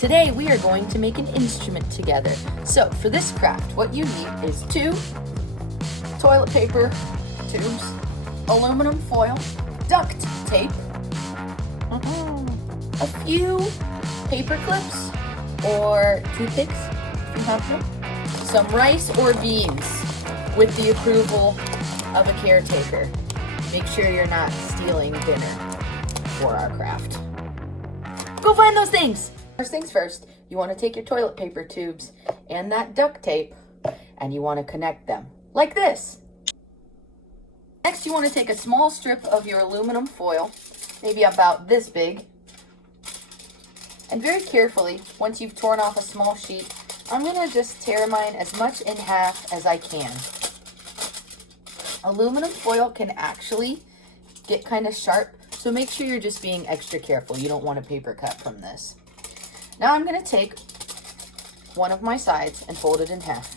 Today we are going to make an instrument together. So for this craft, what you need is 2 toilet paper tubes, aluminum foil, duct tape, a few paper clips or toothpicks if you have them, some rice or beans with the approval of a caretaker. Make sure you're not stealing dinner for our craft. Go find those things! First things first, you want to take your toilet paper tubes and that duct tape and you want to connect them like this. Next, you want to take a small strip of your aluminum foil, maybe about this big, and very carefully, once you've torn off a small sheet, I'm going to just tear mine as much in half as I can. Aluminum foil can actually get kind of sharp, so make sure you're just being extra careful. You don't want a paper cut from this. Now I'm going to take one of my sides and fold it in half.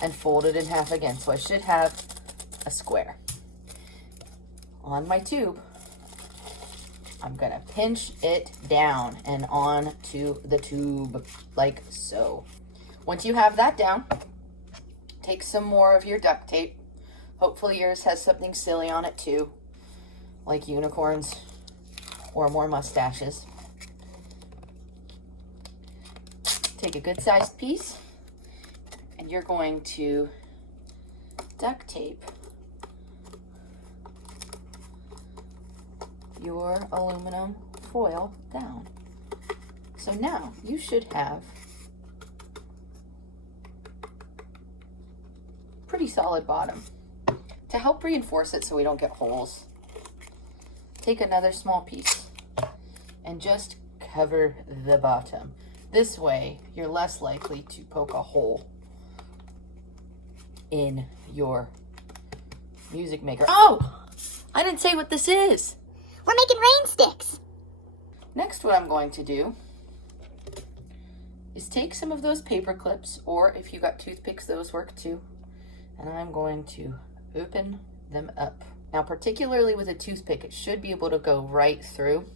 And fold it in half again, so I should have a square. On my tube, I'm going to pinch it down and onto the tube like so. Once you have that down, take some more of your duct tape. Hopefully yours has something silly on it too, like unicorns or more mustaches. Take a good sized piece and you're going to duct tape your aluminum foil down. So now you should have pretty solid bottom. To help reinforce it so we don't get holes, take another small piece and just cover the bottom. This way, you're less likely to poke a hole in your music maker. Oh, I didn't say what this is. We're making rain sticks. Next, what I'm going to do is take some of those paper clips, or if you got toothpicks, those work too, and I'm going to open them up. Now, particularly with a toothpick, it should be able to go right through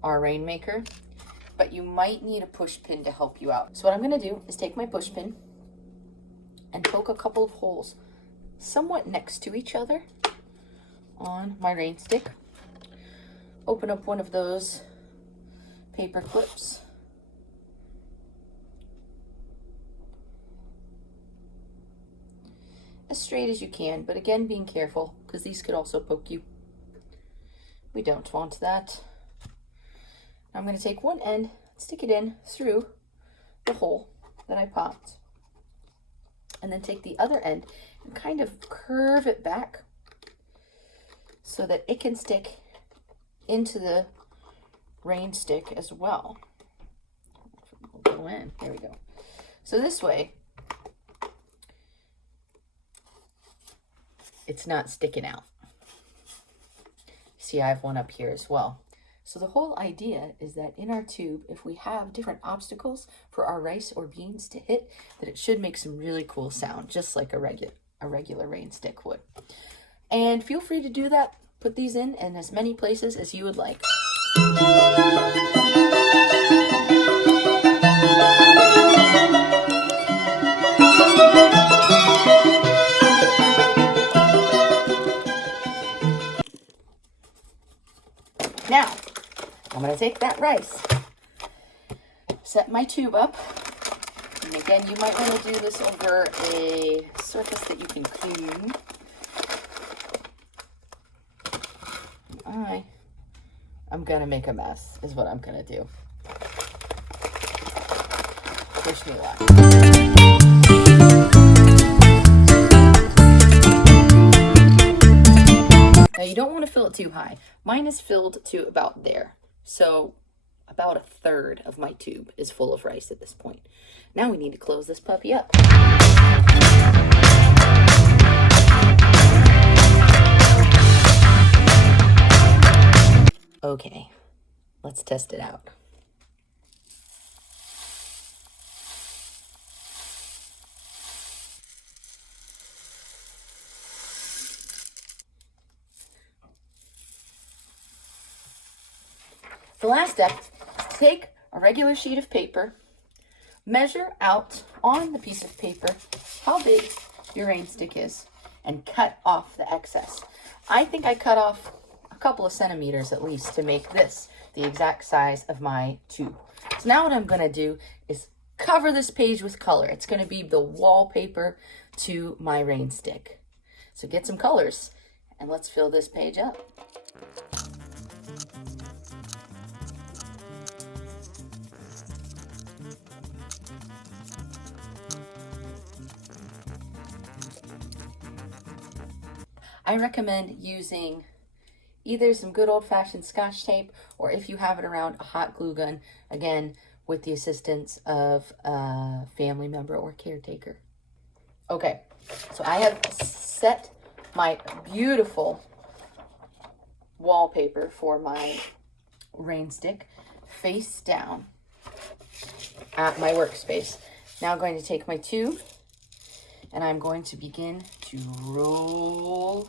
our rainmaker, but you might need a push pin to help you out. So what I'm going to do is take my push pin and poke a couple of holes somewhat next to each other on my rain stick. Open up one of those paper clips. As straight as you can, but again, being careful because these could also poke you. We don't want that. I'm going to take one end, stick it in through the hole that I popped, and then take the other end and kind of curve it back so that it can stick into the rain stick as well. We'll go in. There we go. So this way, it's not sticking out. See, I have one up here as well. So the whole idea is that in our tube, if we have different obstacles for our rice or beans to hit, that it should make some really cool sound, just like a regular rain stick would. And feel free to do that. Put these in as many places as you would like. Now, I'm going to take that rice, set my tube up, and again, you might want to do this over a surface that you can clean. I'm going to make a mess, is what I'm going to do. Wish me luck. Now, you don't want to fill it too high. Mine is filled to about there. So about 1/3 of my tube is full of rice at this point. Now we need to close this puppy up. Okay, let's test it out. The last step is take a regular sheet of paper, measure out on the piece of paper how big your rain stick is, and cut off the excess. I think I cut off a couple of centimeters at least to make this the exact size of my tube. So now what I'm going to do is cover this page with color. It's going to be the wallpaper to my rain stick. So get some colors and let's fill this page up. I recommend using either some good old-fashioned Scotch tape, or if you have it around, a hot glue gun, again, with the assistance of a family member or caretaker. Okay, so I have set my beautiful wallpaper for my rain stick face down at my workspace. Now I'm going to take my tube and I'm going to begin to roll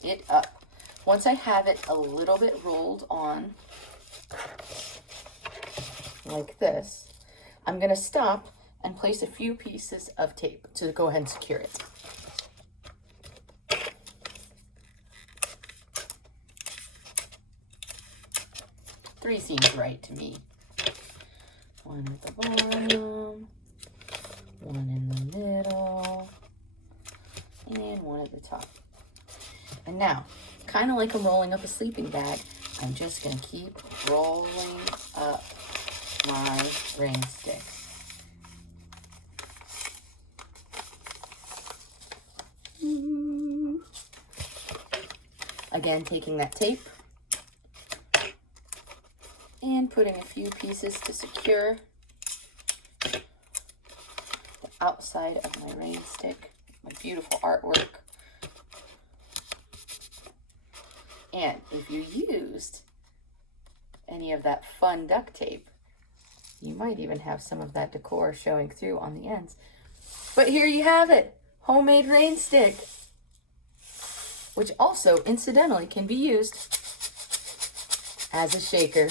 it up. Once I have it a little bit rolled on, like this, I'm going to stop and place a few pieces of tape to go ahead and secure it. Three seems right to me. One at the bottom, one in the middle, and one at the top. And now, kind of like I'm rolling up a sleeping bag, I'm just going to keep rolling up my rain stick. Again, taking that tape and putting a few pieces to secure the outside of my rain stick, my beautiful artwork. And if you used any of that fun duct tape, you might even have some of that decor showing through on the ends. But here you have it, homemade rain stick, which also incidentally can be used as a shaker.